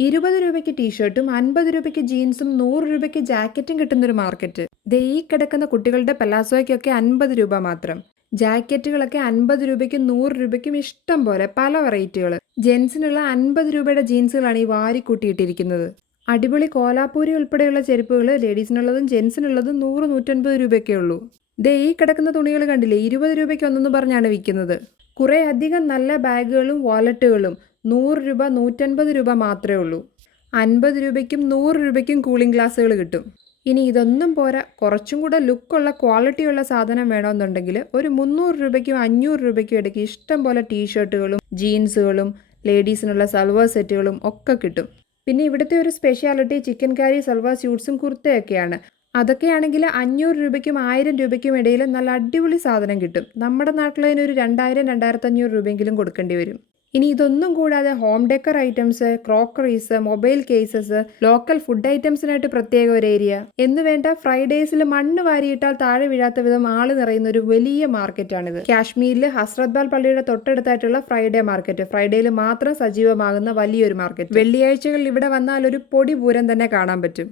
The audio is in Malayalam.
ഇരുപത് രൂപയ്ക്ക് ടീഷർട്ടും അൻപത് രൂപയ്ക്ക് ജീൻസും നൂറ് രൂപയ്ക്ക് ജാക്കറ്റും കിട്ടുന്നൊരു മാർക്കറ്റ്. ദേ ഈ കിടക്കുന്ന കുട്ടികളുടെ പലാസോയ്ക്കൊക്കെ അൻപത് രൂപ മാത്രം. ജാക്കറ്റുകളൊക്കെ അൻപത് രൂപയ്ക്കും നൂറ് രൂപയ്ക്കും ഇഷ്ടം പോലെ പല വെറൈറ്റികൾ ജെൻസിനുള്ള അൻപത് രൂപയുടെ ജീൻസുകളാണ് ഈ വാരി കൂട്ടിയിട്ടിരിക്കുന്നത് അടിപൊളി കോലാപ്പൂരി ഉൾപ്പെടെയുള്ള ചെരുപ്പുകൾ ലേഡീസിനുള്ളതും ജെൻസിനുള്ളതും നൂറ് നൂറ്റൻപത് രൂപയൊക്കെ ഉള്ളൂ. ദേ ഈ കിടക്കുന്ന തുണികൾ കണ്ടില്ലേ? ഇരുപത് രൂപയ്ക്ക് ഒന്നെന്ന് പറഞ്ഞാണ് വിൽക്കുന്നത്. കുറേ അധികം നല്ല ബാഗുകളും വാലറ്റുകളും നൂറ് രൂപ നൂറ്റൻപത് രൂപ മാത്രമേ ഉള്ളൂ. അൻപത് രൂപയ്ക്കും നൂറ് രൂപയ്ക്കും കൂളിംഗ് ഗ്ലാസ്സുകൾ കിട്ടും. ഇനി ഇതൊന്നും പോരാ. കുറച്ചും കൂടെ ലുക്കുള്ള ക്വാളിറ്റിയുള്ള സാധനം വേണമെന്നുണ്ടെങ്കിൽ ഒരു മുന്നൂറ് രൂപയ്ക്കും അഞ്ഞൂറ് രൂപയ്ക്കും ഇടയ്ക്ക് ഇഷ്ടം പോലെ ടീഷർട്ടുകളും ജീൻസുകളും ലേഡീസിനുള്ള സൽവാർ സെറ്റുകളും ഒക്കെ കിട്ടും. പിന്നെ ഇവിടുത്തെ ഒരു സ്പെഷ്യാലിറ്റി ചിക്കൻ കാരി സൽവാർ സ്യൂട്ട്സും കുർത്തയൊക്കെയാണ്. അതൊക്കെയാണെങ്കിൽ അഞ്ഞൂറ് രൂപയ്ക്കും ആയിരം രൂപയ്ക്കും ഇടയിൽ നല്ല അടിപൊളി സാധനം കിട്ടും. നമ്മുടെ നാട്ടിൽ അതിനൊരു രണ്ടായിരം രണ്ടായിരത്തഞ്ഞൂറ് രൂപയെങ്കിലും കൊടുക്കേണ്ടി വരും. ഇനി ഇതൊന്നും കൂടാതെ home decor items crockeries mobile cases local food ഐറ്റംസിനായിട്ട് പ്രത്യേക ഒരു ഏരിയ എന്ന് വേണ്ട ഫ്രൈഡേസിൽ മണ്ണ് വാരിയിട്ടാൽ താഴെ വീഴാത്ത വിധം ആൾ നിറയുന്ന ഒരു വലിയ മാർക്കറ്റാണിത് കാശ്മീരിൽ ഹസ്രത് ബാൽ പള്ളിയുടെ തൊട്ടടുത്തായിട്ടുള്ള ഫ്രൈഡേ മാർക്കറ്റ് ഫ്രൈഡേയിൽ മാത്രം സജീവമാകുന്ന വലിയൊരു മാർക്കറ്റ് വെള്ളിയാഴ്ചകളിൽ ഇവിടെ വന്നാൽ ഒരു പൊടി പൂരം തന്നെ കാണാൻ പറ്റും.